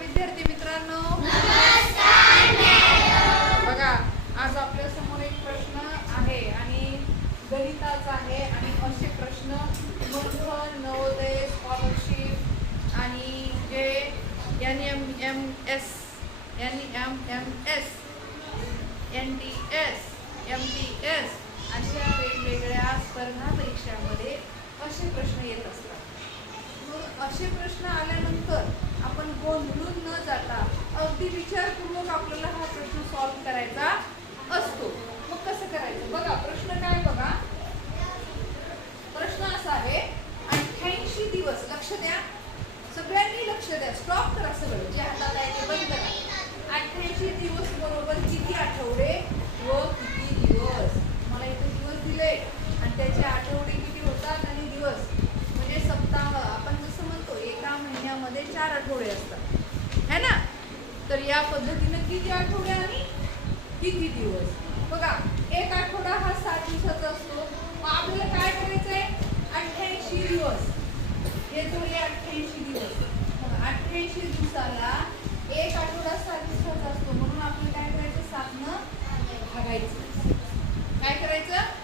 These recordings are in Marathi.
विद्यार्थी मित्रांनो. बघा आज आपल्यासमोर एक प्रश्न आहे आणि गणिताचा आहे आणि असे प्रश्न मंथन नवोदय स्कॉलरशिप आणि जे N M M S N M M S N T S M T S अशा वेगवेगळ्या स्पर्धा परीक्षांमध्ये असे प्रश्न येत असतात. मग असे प्रश्न आल्यानंतर गोंधळून न जाता अगदी विचारपूर्वक आपल्याला हा प्रश्न सॉल्व्ह करायचा असतो. मग कसं करायचं? बघा प्रश्न काय बघा. प्रश्न असा आहे अठ्ठ्याऐंशी दिवस लक्ष द्या. सगळ्यांनी लक्ष द्या. स्टॉप करा सगळं जे हातात आहे ते बंद करा अठ्ठ्याऐंशी दिवस बरोबर किती आठवडे व किती दिवस मला इथे दिवस दिले आणि त्याचे आठवडे किती होतात आणि दिवस म्हणजे सप्ताह आपण जसं म्हणतो एका महिन्यामध्ये चार आठवडे असतात. है ना? तर या पद्धतीनं किती आठवडे आणि किती दिवस? बघा एक आठवडा हा सात दिवसाचा असतो. मग आपल्याला काय करायचं आहे? अठ्ठ्याऐंशी दिवस. हे जोडले अठ्ठ्याऐंशी दिवस. मग अठ्ठ्याऐंशी दिवसाला एक आठवडा सात दिवसाचा असतो. म्हणून आपल्याला काय करायचं? सातनं भागायचं काय करायचं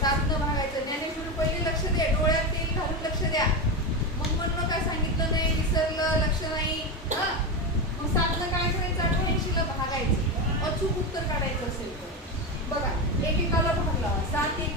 सातनं भागायचं ज्ञानेश्वर पहिले लक्ष द्या डोळ्यात तेल घालून लक्ष द्या मग म्हणणं काय सांगितलं नाही विसरलं लक्ष नाही हा मग सातनं काय करायचं अठ्ठ्याऐंशीला भागायचं अचूक उत्तर काढायचं असेल तर बघा एकेकाला भाग लावा